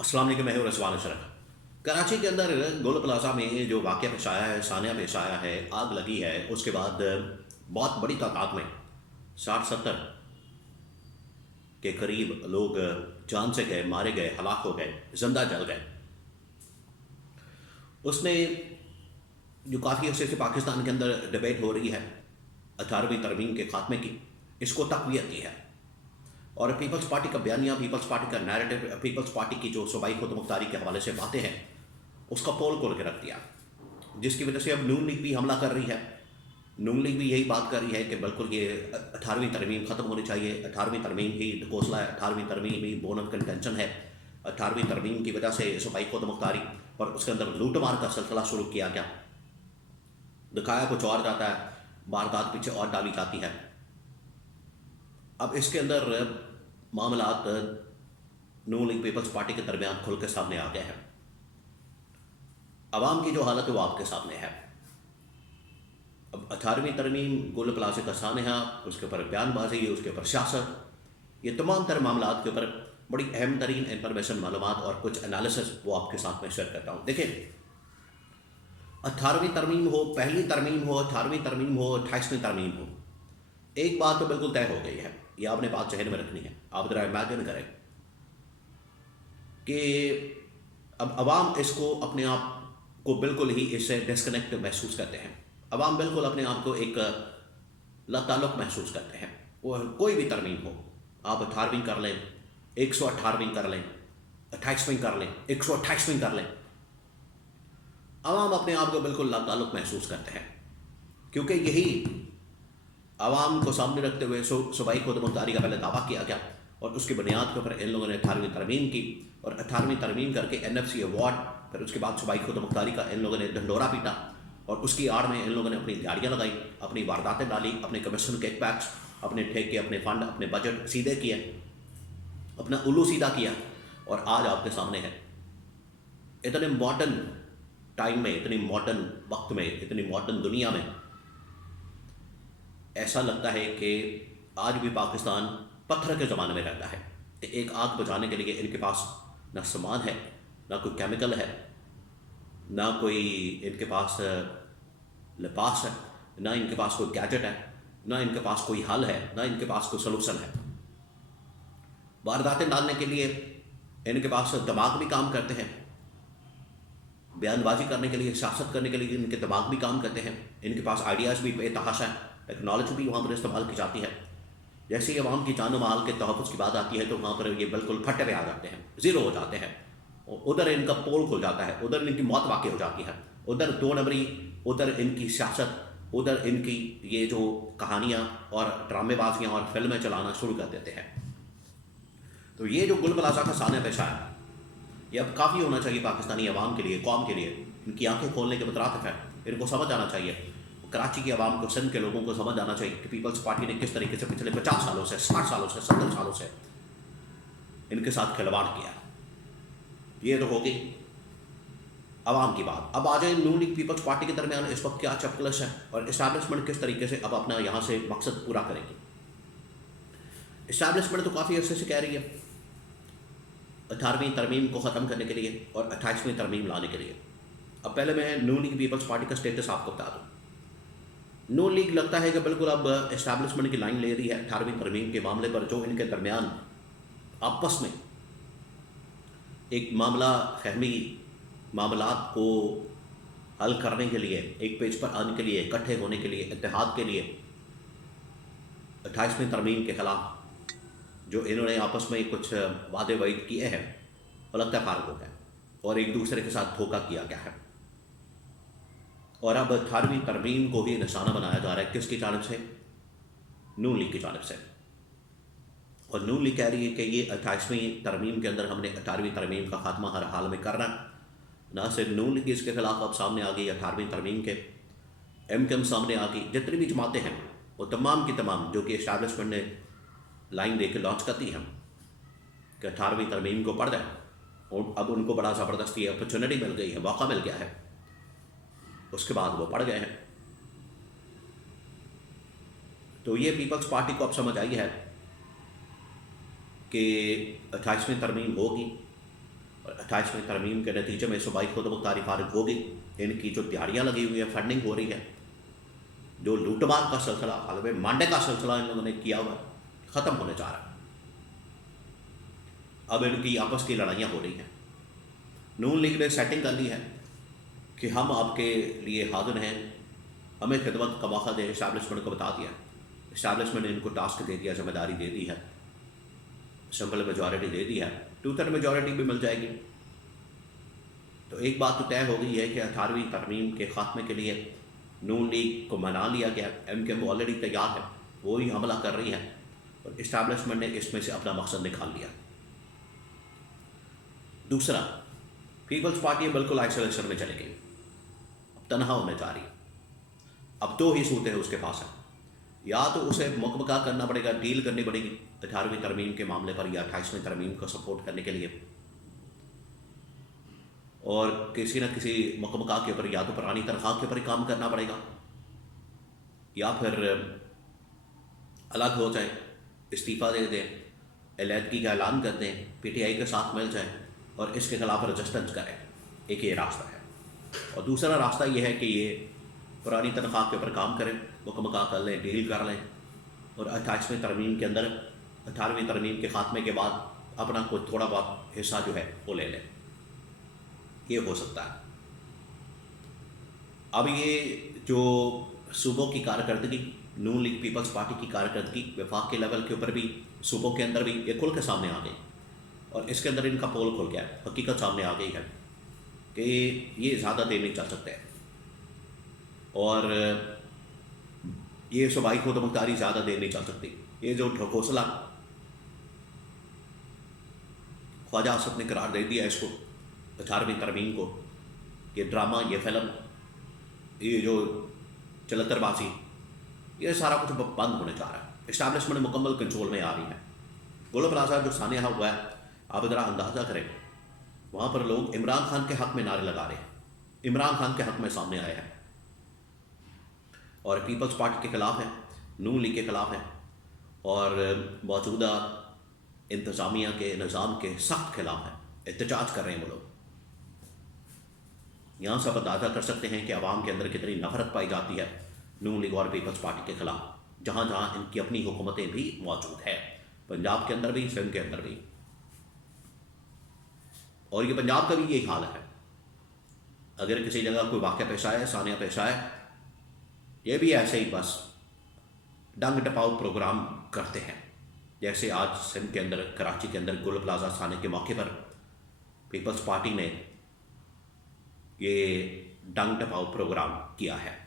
अस्सलाम वालेकुम, मैं हूं रज़वान अशरफ। कराची के अंदर गोल प्लाजा में जो वाक़या पेश आया है, सानिया पेश आया है, आग लगी है, उसके बाद बहुत बड़ी तादाद में 60-70 के करीब लोग जान से गए, मारे गए, हलाक हो गए, जिंदा जल गए। उसने जो काफ़ी अर्से से पाकिस्तान के अंदर डिबेट हो रही है 18वीं तरमीम के खात्मे की, इसको तक़वियत दी है। और पीपल्स पार्टी का बयानिया, पीपल्स पार्टी का नैरेटिव, पीपल्स पार्टी की जो सूबाई खुद मुख्तारी के हवाले से बातें हैं, उसका पोल खोल के रख दिया, जिसकी वजह से अब नून लीग भी हमला कर रही है। नून लीग भी यही बात कर रही है कि बिल्कुल ये 18वीं तरमीम ख़त्म होनी चाहिए, 18वीं तरमीम ही ढकोसला है, 18वीं तरमीम ही बोन ऑफ कंटेंशन है, 18वीं तरमीम की वजह से सूबाई खुद मुख्तारी और उसके अंदर लूटमार का सिलसिला शुरू किया गया। दिखाया कुछ और जाता है, वारदात पीछे और डाली जाती है। अब इसके अंदर मामलात नून लीग पीपल्स पार्टी के दरमियान खुल के सामने आ गए हैं। अवाम की जो हालत है वो आपके सामने है। अब 18वीं तरमीम, गोल प्लाजे का सानहा, उसके ऊपर बयानबाजी, उसके ऊपर सियासत, ये तमाम तर मामलात के ऊपर बड़ी अहम तरीन इंफॉर्मेशन, मालूमात और कुछ एनालिसिस वो आपके साथ में शेयर करता हूँ। देखिए, 18वीं तरमीम हो, पहली तरमीम हो, 18वीं तरमीम हो, 28वीं तरमीम हो, एक बात तो बिल्कुल तय हो गई है, ये आपने बात जहन में रखनी है। आप ज़रा इमेजिन करें कि अब अवाम इसको अपने आप को बिल्कुल ही इससे डिस्कनेक्ट महसूस करते हैं। अवाम बिल्कुल अपने आप को एक लाताल्लुक़ महसूस करते हैं। वो कोई भी तरमीम हो, आप 18वीं कर लें, 118वीं कर लें, 28वीं कर लें, 128वीं कर लें, अवाम अपने आप को बिल्कुल लाताल्लुक़ महसूस करते हैं, क्योंकि यही आवाम को सामने रखते हुए सूबाई खुद मुख्तारी का पहले दावा किया गया और उसकी बुनियाद के ऊपर इन लोगों ने 18वीं तरमीम की और 18वीं तरमीम करके NFC अवार्ड, फिर उसके बाद सूबाई खुद मुख्तारी का इन लोगों ने ढंडोरा पीटा और उसकी आड़ में इन लोगों ने अपनी दिहाड़ियाँ लगाई, अपनी वारदातें डाली, अपने कमीशन के पैक्स, अपने ठेके, अपने फंड, अपने बजट सीधे किए, अपना उल्लू सीधा किया और आज आपके सामने है। इतने मॉडर्न टाइम में, इतनी मॉडर्न वक्त में, इतनी मॉडर्न दुनिया में ऐसा लगता है कि आज भी पाकिस्तान पत्थर के ज़माने में रहता है। एक आग बुझाने के लिए इनके पास ना सामान है, ना कोई केमिकल है, ना कोई इनके पास लिबास है, ना इनके पास कोई गैजेट है, ना इनके पास कोई हल है, ना इनके पास कोई सलूशन है। वारदातें डालने के लिए इनके पास दिमाग भी काम करते हैं, बयानबाजी करने के लिए, सियासत करने के लिए इनके दिमाग भी काम करते हैं, इनके पास आइडियाज़ भी बेतहाशा है, टेक्नोलॉजी भी वहाँ पर इस्तेमाल की जाती है। जैसे ही अवाम की जान माल के तहफ़्फ़ुज़ की बात आती है तो वहाँ पर ये बिल्कुल फटे पे आ जाते हैं, ज़ीरो हो जाते हैं। उधर इनका पोल खुल जाता है, उधर इनकी मौत वाक़ई हो जाती है, उधर दो नंबरी, उधर इनकी सियासत, उधर इनकी ये जो कहानियाँ और ड्रामेबाजियाँ और फिल्में चलाना शुरू कर देते हैं। तो ये जो गुल प्लाजा का सानिया पेश आया, ये अब काफ़ी होना चाहिए पाकिस्तानी अवाम के लिए, कौम के लिए। इनकी आंखें खोलने के मुतरातिफ है, इनको समझ आना चाहिए, कराची की आवाम को, सिंध के लोगों को समझ आना चाहिए कि पीपल्स पार्टी ने किस तरीके से पिछले 50 सालों से, 60 सालों से, 70 सालों से इनके साथ खिलवाड़ किया। ये तो होगी आवाम की बात। अब आ जाए नून लीग पीपल्स पार्टी के दरमियान इस वक्त क्या चपकलश है और इस्टेब्लिशमेंट किस तरीके से अब अपना यहाँ से मकसद पूरा करेगी। इस्टेब्लिशमेंट तो काफ़ी अर्से से कह रही है 18वीं तरमीम को ख़त्म करने के लिए और 28वीं तरमीम लाने के लिए। अब पहले मैं नून लीग पीपल्स पार्टी का स्टेटस आपको बता दूँ। नून लीग लगता है कि बिल्कुल अब इस्टेब्लिशमेंट की लाइन ले रही है 18वीं तरमीम के मामले पर, जो इनके दरमियान आपस में एक मामला फहमी, मामलात को हल करने के लिए, एक पेज पर आने के लिए, इकट्ठे होने के लिए, इत्तेहाद के लिए 28वीं तरमीम के ख़िलाफ़ जो इन्होंने आपस में कुछ वादे वईद किए हैं वो लगता है फारग हो गए और एक दूसरे के साथ धोखा किया गया है। और अब 18वीं तरमीम को ही निशाना बनाया जा रहा है, किसकी जानिब से? नून लीग की जानिब से। और नून लीग कह रही है कि ये 28वीं तरमीम के अंदर हमने 18वीं तरमीम का खात्मा हर हाल में करना। ना सिर्फ नून लीग इसके खिलाफ अब सामने आ गई 18वीं तरमीम के, MKM सामने आ गई, जितनी भी जमातें हैं वो तमाम की तमाम जो कि इस्टेब्लिशमेंट ने लाइन दे के लॉन्च करती हैं कि 18वीं तरमीम को पढ़ दें, और अब उनको बड़ा ज़बरदस्ती अपॉर्चुनिटी मिल गई है, मौका मिल गया है, उसके बाद वो पढ़ गए हैं। तो ये पीपल्स पार्टी को अब समझ आई है कि 28वीं तरमीम होगी 28वीं तरमीम के नतीजे में सूबाई खुद मुख्तारी फारिग होगी। इनकी जो तैयारियाँ लगी हुई है, फंडिंग हो रही है, जो लूटमार का सिलसिला, हलवे मांडे का सिलसिला इन लोगों ने किया हुआ है, ख़त्म होने जा रहा है। अब इनकी आपस की लड़ाइयाँ हो रही हैं। नून लीग ने सेटिंग कर ली है कि हम आपके लिए हाजिर हैं, हमें खिदमत का मौका दे। इस्टेब्लिशमेंट को बता दिया, इस्टेब्लिशमेंट ने इनको टास्क दे दिया, जिम्मेदारी दे दी है, सिंपल मेजॉरिटी दे दी है, 2/3 मेजॉरिटी भी मिल जाएगी। तो एक बात तो तय हो गई है कि 18वीं तरमीम के ख़ात्मे के लिए नून लीग को मना लिया गया। MKM ऑलरेडी तैयार है, वो ही हमला कर रही है, और इस्टेब्लिशमेंट ने इसमें से अपना मकसद निकाल लिया। दूसरा, पीपल्स पार्टी बिल्कुल आइसोलेशन में चली गई, अब तनहा होने जा रही है। अब दो ही सूरतें उसके पास हैं, या तो उसे मुकमका करना पड़ेगा, डील करनी पड़ेगी 18वीं तरमीम के मामले पर या 28वीं तरमीम को सपोर्ट करने के लिए, और किसी न किसी मुकमका के ऊपर या तो पुरानी तनख्वाह के ऊपर ही काम करना पड़ेगा, या फिर अलग हो जाए, इस्तीफ़ा दे दें, अलहदगी का ऐलान कर दें, PTI के साथ मिल जाए और इसके खिलाफ रजिस्टेंस करें। एक ये रास्ता है। और दूसरा रास्ता ये है कि ये पुरानी तनख्वाह के ऊपर काम करें, मुकमका कर लें, डील कर लें, और 28वीं तरमीम के अंदर 18वीं तरमीम के ख़ात्मे के बाद अपना कोई थोड़ा बहुत हिस्सा जो है वो ले लें। ये हो सकता है। अब ये जो सूबों की कारकर्दगी, नून लीग पीपल्स पार्टी की कारकर्दगी वफाक के लेवल के ऊपर भी, सूबों के अंदर भी ये खुल के सामने आ गई, और इसके अंदर इनका पोल खुल गया है, हकीकत सामने आ गई है कि ये ज़्यादा देर नहीं चल सकते हैं, और ये सूबाई खुद मुख्तारी ज़्यादा देर नहीं चल सकती। ये जो ढकोसला ख्वाजा आसफ ने करार दे दिया इसको, 18वीं तरमीम को, ये ड्रामा, ये फिल्म, ये जो चलतरबाजी, ये सारा कुछ बंद होने जा रहा है। इस्टेब्लिशमेंट मुकम्मल कंट्रोल में आ रही है। गोल प्लाजा जो सानिया हुआ है, आप ज़रा अंदाज़ा करें, वहाँ पर लोग इमरान खान के हक़ में नारे लगा रहे हैं, इमरान खान के हक़ में सामने आए हैं, और पीपल्स पार्टी के ख़िलाफ़ है, नून लीग के ख़िलाफ़ है, और मौजूदा इंतज़ामिया के निज़ाम के सख्त खिलाफ है, एहतजाज कर रहे हैं वो लोग। यहाँ से आप अंदाज़ा कर सकते हैं कि आवाम के अंदर कितनी नफरत पाई जाती है नून लीग और पीपल्स पार्टी के ख़िलाफ़, जहाँ जहाँ इनकी अपनी हुकूमतें भी मौजूद है, पंजाब के अंदर भी, सिंध के अंदर भी। और ये पंजाब का भी यही हाल है। अगर किसी जगह कोई वाक़या पेश आए, सानिया पेश आए, ये भी ऐसे ही बस डंग टपाऊ प्रोग्राम करते हैं। जैसे आज सिंध के अंदर, कराची के अंदर गुल प्लाजा थाने के मौके पर पीपल्स पार्टी ने ये डंग टपाऊ प्रोग्राम किया है।